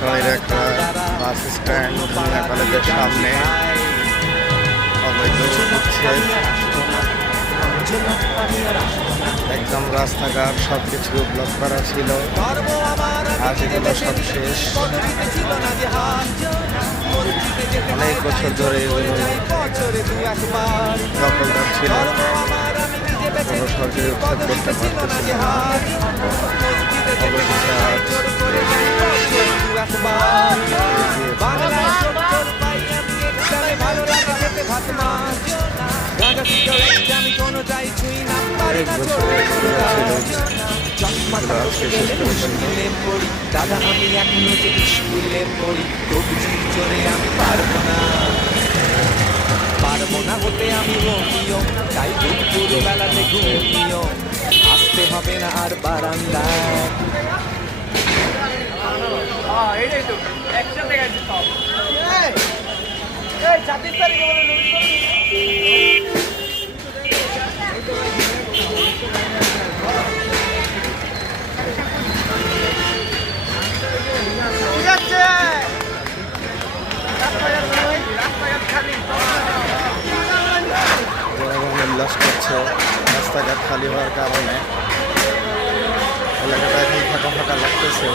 শহরের একটা bus stand Khulna কলেজের সামনে অবৈধ উচ্ছেদ, একদম রাস্তাঘাট সব কিছু ব্লক করা ছিল। আজ এগুলো সব শেষ। অনেক বছর ধরে এগুলো দখলদার ছিল, কোনো সরকারি উচ্ছেদ করতে পারতেছিল না। অবশেষে আজ অনেক বছরের দাদা আমি এখনো যে স্কুলে পড়ি, তবু চোরে আমি পারবো না হতে আমি রোমিও, তাই দুপুর বেলাতে ঘুমিও, আসতে হবে না আর বারান্দায়। জনগণ উল্লাস করছে রাস্তাঘাট খালি হওয়ার কারণে। এলাকাটা এখন ফাঁকা ফাঁকা লাগতেছে।